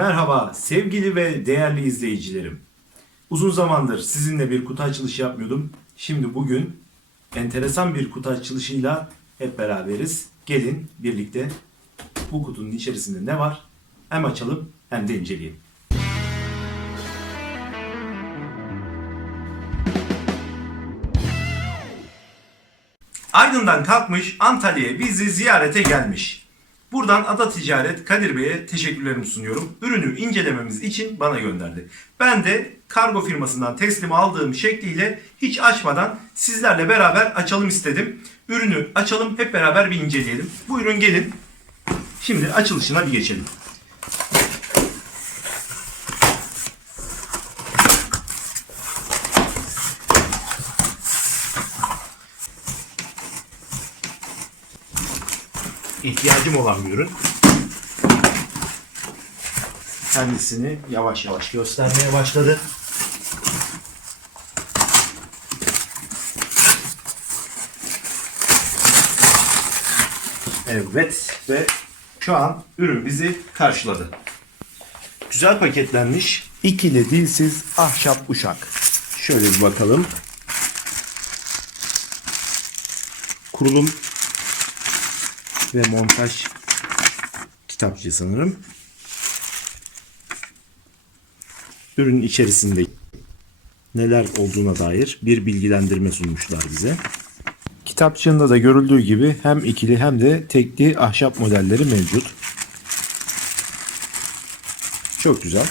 Merhaba sevgili ve değerli izleyicilerim. Uzun zamandır sizinle bir kutu açılışı yapmıyordum. Şimdi bugün enteresan bir kutu açılışıyla hep beraberiz. Gelin birlikte bu kutunun içerisinde ne var hem açalım hem de inceleyelim. Aydın'dan kalkmış Antalya'ya bizi ziyarete gelmiş. Buradan Ada Ticaret Kadir Bey'e teşekkürlerimi sunuyorum. Ürünü incelememiz için bana gönderdi. Ben de kargo firmasından teslim aldığım şekliyle hiç açmadan sizlerle beraber açalım istedim. Ürünü açalım hep beraber bir inceleyelim. Buyurun gelin. Şimdi açılışına bir geçelim. İhtiyacım olan bir ürün. Kendisini yavaş yavaş göstermeye başladı. Evet ve şu an ürün bizi karşıladı. Güzel paketlenmiş. İkili dilsiz ahşap uşak. Şöyle bir bakalım. Kurulum ve montaj kitapçı sanırım. Ürünün içerisinde neler olduğuna dair bir bilgilendirme sunmuşlar bize. Kitapçığında da görüldüğü gibi hem ikili hem de tekli ahşap modelleri mevcut. Çok güzel.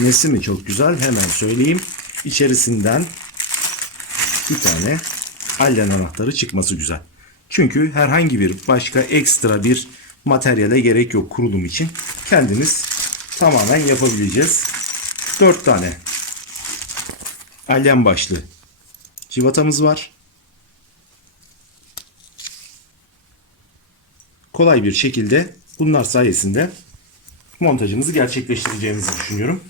Nesi mi çok güzel hemen söyleyeyim. İçerisinden bir tane allen anahtarı çıkması güzel. Çünkü herhangi bir başka ekstra bir materyale gerek yok kurulum için. Kendimiz tamamen yapabileceğiz. 4 tane alyan başlı civatamız var. Kolay bir şekilde bunlar sayesinde montajımızı gerçekleştireceğimizi düşünüyorum.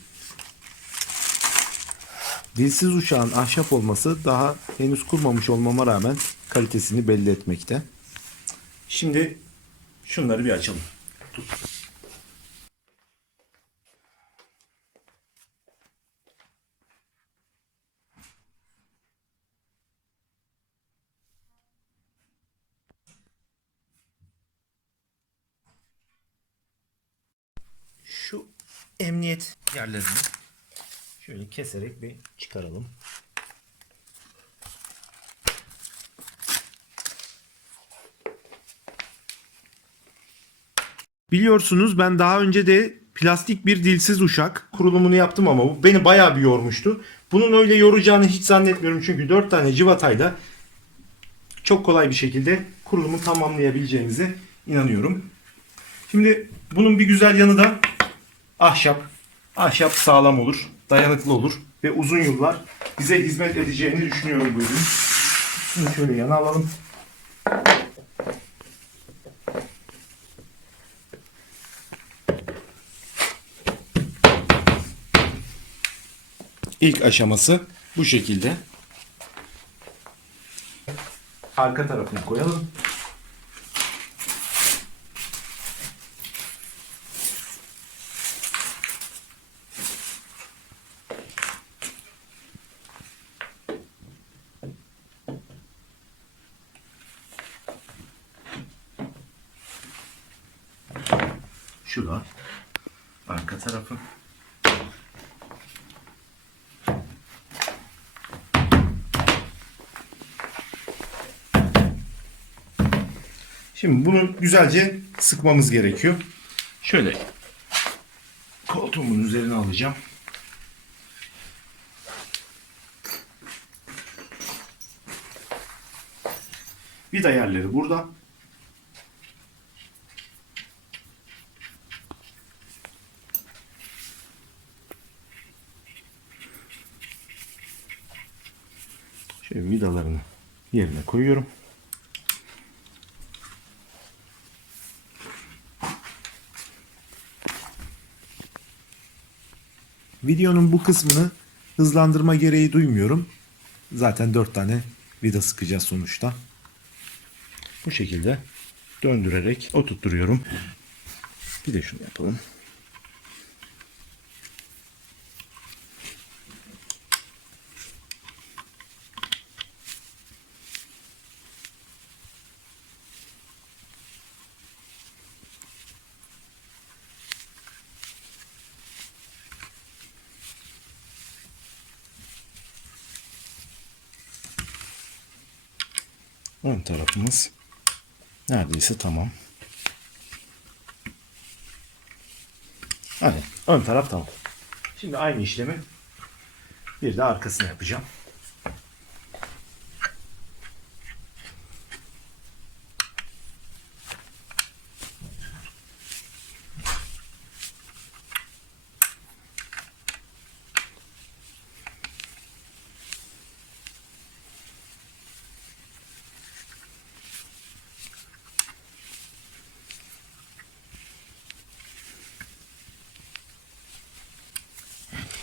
Dilsiz uçağın ahşap olması daha henüz kurmamış olmama rağmen kalitesini belli etmekte. Şimdi şunları bir açalım. Şu emniyet yerlerini şöyle keserek bir çıkaralım. Biliyorsunuz ben daha önce de plastik bir dilsiz uşak kurulumunu yaptım ama bu beni bayağı bir yormuştu. Bunun öyle yoracağını hiç zannetmiyorum çünkü 4 tane civatayla çok kolay bir şekilde kurulumu tamamlayabileceğimize inanıyorum. Şimdi bunun bir güzel yanı da ahşap. Ahşap sağlam olur, dayanıklı olur ve uzun yıllar bize hizmet edeceğini düşünüyorum bu ürün. Şunu şöyle yana alalım. İlk aşaması bu şekilde. Arka tarafını koyalım. Şu da arka tarafı. Şimdi bunu güzelce sıkmamız gerekiyor. Şöyle koltuğumun üzerine alacağım. Vida yerleri burada. Şöyle vidalarını yerine koyuyorum. Videonun bu kısmını hızlandırma gereği duymuyorum. Zaten 4 tane vida sıkacağız sonuçta. Bu şekilde döndürerek oturtturuyorum. Bir de şunu yapalım. Ön tarafımız neredeyse tamam. Hani ön taraf tamam. Şimdi aynı işlemi bir de arkasına yapacağım.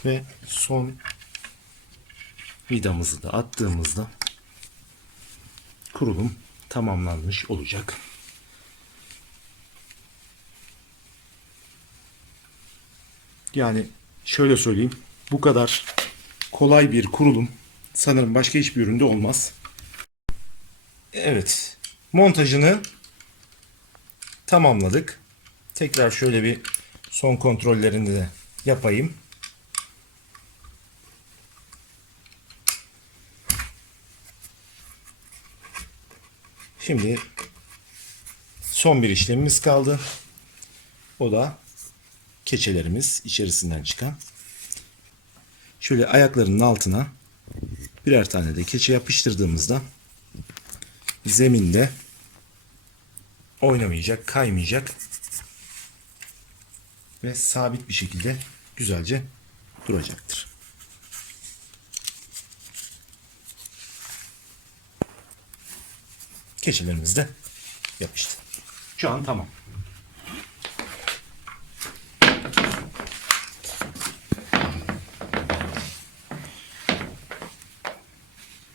Ve son vidamızı da attığımızda kurulum tamamlanmış olacak. Yani şöyle söyleyeyim. Bu kadar kolay bir kurulum sanırım başka hiçbir üründe olmaz. Evet. Montajını tamamladık. Tekrar şöyle bir son kontrollerini de yapayım. Şimdi son bir işlemimiz kaldı. O da keçelerimiz içerisinden çıkan. Şöyle ayaklarının altına birer tane de keçe yapıştırdığımızda zeminde oynamayacak, kaymayacak ve sabit bir şekilde güzelce duracaktır. Keçelerimiz de yapıştı. Şu an tamam.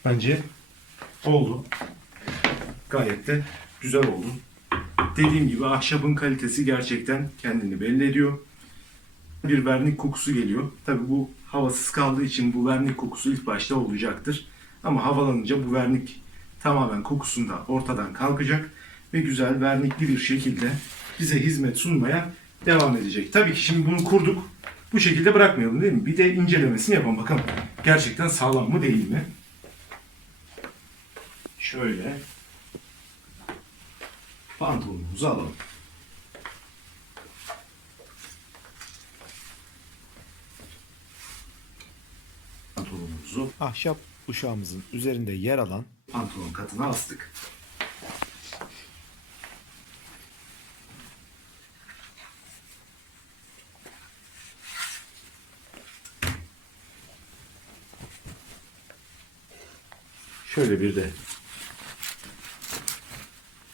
Bence oldu. Gayet de güzel oldu. Dediğim gibi ahşabın kalitesi gerçekten kendini belli ediyor. Bir vernik kokusu geliyor. Tabi bu havasız kaldığı için bu vernik kokusu ilk başta olacaktır. Ama havalanınca bu vernik tamamen kokusunda ortadan kalkacak ve güzel vernikli bir şekilde bize hizmet sunmaya devam edecek. Tabii ki şimdi bunu kurduk. Bu şekilde bırakmayalım değil mi? Bir de incelemesini yapalım bakalım. Gerçekten sağlam mı değil mi? Şöyle pantolonumuzu alalım. Pantolonumuzu ahşap uşağımızın üzerinde yer alan pantolon katına astık. Şöyle bir de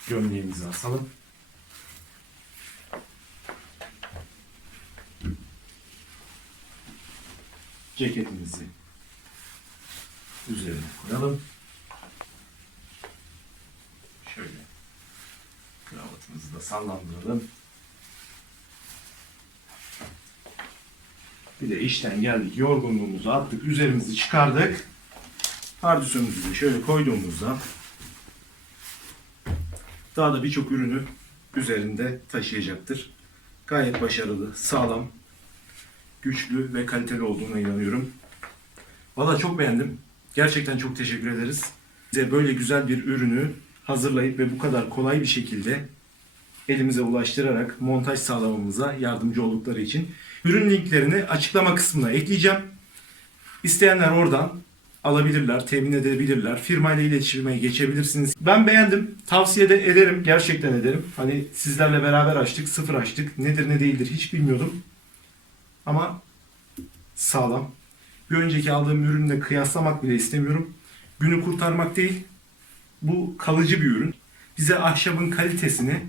gömleğimizi asalım. Ceketimizi üzerine koyalım. Şöyle kravatımızı da sallandıralım. Bir de işten geldik, yorgunluğumuzu attık, üzerimizi çıkardık. Pardüsümüzü de şöyle koyduğumuzda daha da birçok ürünü üzerinde taşıyacaktır. Gayet başarılı, sağlam, güçlü ve kaliteli olduğuna inanıyorum. Valla çok beğendim. Gerçekten çok teşekkür ederiz. Bize böyle güzel bir ürünü hazırlayıp ve bu kadar kolay bir şekilde elimize ulaştırarak montaj sağlamamıza yardımcı oldukları için ürün linklerini açıklama kısmına ekleyeceğim. İsteyenler oradan alabilirler, temin edebilirler. Firmayla iletişime geçebilirsiniz. Ben beğendim. Tavsiye de ederim. Gerçekten ederim. Hani sizlerle beraber açtık, sıfır açtık. Nedir ne değildir hiç bilmiyordum. Ama sağlam. Bir önceki aldığım ürünle kıyaslamak bile istemiyorum. Günü kurtarmak değil, bu kalıcı bir ürün. Bize ahşabın kalitesini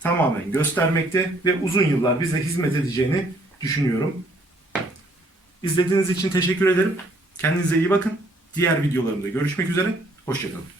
tamamen göstermekte ve uzun yıllar bize hizmet edeceğini düşünüyorum. İzlediğiniz için teşekkür ederim. Kendinize iyi bakın. Diğer videolarımda görüşmek üzere. Hoşçakalın.